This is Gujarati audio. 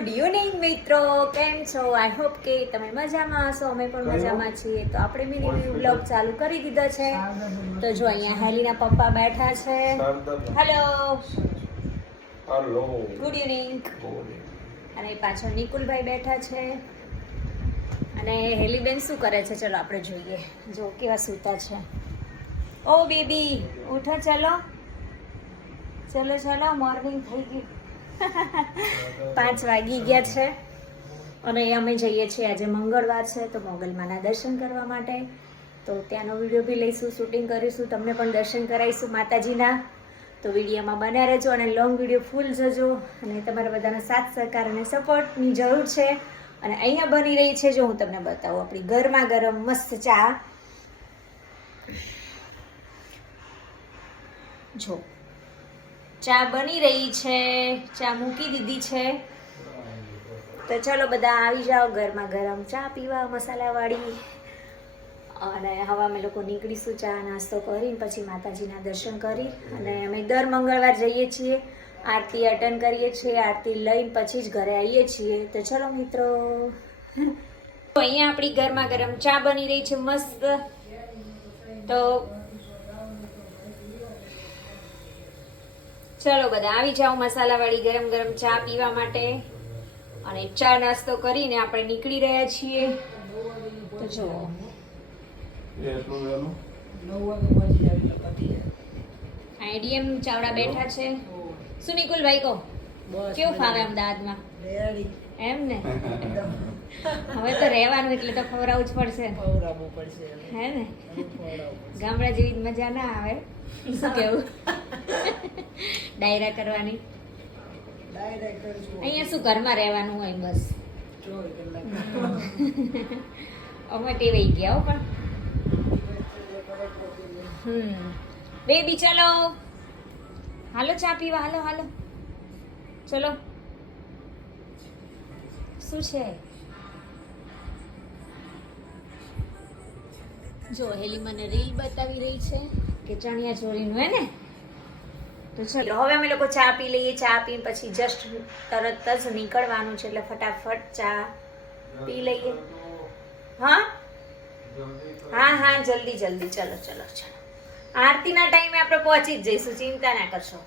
ગુડ ઇવનિંગ મિત્રો, કેમ છો? આઈ હોપ કે તમે મજામાં હશો. અમે પણ મજામાં છીએ. તો આપણે મિની વ્લોગ ચાલુ કરી દીધો છે. તો જો અહીંયા હેલીના પપ્પા બેઠા છે. Hello hello, good evening. અને પાછળ નિકુલભાઈ બેઠા છે. અને હેલીબેન શું કરે છે ચલો આપણે જોઈએ. જો કેવા સૂતા છે. ઓ બેબી ઉઠો, ચલો ચલો ચલો, મોર્નિંગ થઈ ગયું. 5 વાગી ગયા છે અને અમે જઈએ છીએ. આજે મંગળવાર છે તો મોગલમાના દર્શન કરવા માટે. તો ત્યાંનો વિડીયો બી લઈશું, શૂટિંગ કરીશું, તમને પણ દર્શન કરાવીશું માતાજીના. તો વિડીયોમાં બન્યા રહેજો અને લોંગ વિડીયો ફૂલ જોજો. અને તમારા બધાનો સાથ સહકાર અને સપોર્ટની જરૂર છે. અને અહીંયા બની રહી છે, જો હું તમને બતાવું, આપણી ગરમા ગરમ મસ્ત ચા. જો ચા બની રહી છે, ચા મૂકી દીધી છે. તો ચલો બધા આવી જાઓ, ગરમા ગરમ ચા પીવા મસાલાવાળી. અને હવે અમે લોકો નીકળીશું ચા નાસ્તો કરીને, પછી માતાજીના દર્શન કરી. અને અમે દર મંગળવાર જઈએ છીએ, આરતી અટેન્ડ કરીએ છીએ, આરતી લઈને પછી જ ઘરે આવીએ છીએ. તો ચલો મિત્રો, અહીંયા આપણી ગરમા ગરમ ચા બની રહી છે મસ્ત. તો ચલો બધા આવી જાઓ મસાલાવાળી ગરમ ગરમ ચા પીવા માટે. અને ચા નાસ્તો કરીને આપણે નીકળી રહ્યા છીએ. તો જો આઈડીએમ ચાવડા બેઠા છે. શું નિકુલભાઈ કહો, કેવું ફાવે અમદાવાદમાં? એમ ને, હવે તો રહેવાનું એટલે તો ખવડાવવું જ પડશે હે ને. ગામડા જેવી મજા ના આવે, શું કેવું? ડાયરા કરવાની. અહીંયા શું ઘરમાં રહેવાનું હોય બસ. અમે ટેવાઈ ગયા હો. પણ બેબી ચલો હાલો ચા પીવા, હાલો હાલો ચલો. શું છે? જો હેલી મને રીલ બતાવી રહી છે કે ચણિયા ચોળીનું હે ને. તો ચલો હવે અમે લોકો ચા પી લઈએ. ચા પીને પછી જસ્ટ તરત જ નીકળવાનું છે, એટલે ફટાફટ ચા પી લઈએ. હા હા હા, જલ્દી જલ્દી, ચલો ચલો ચલો. આરતીના ટાઈમે આપણે પહોંચી જ જઈશું, ચિંતા ના કરશો.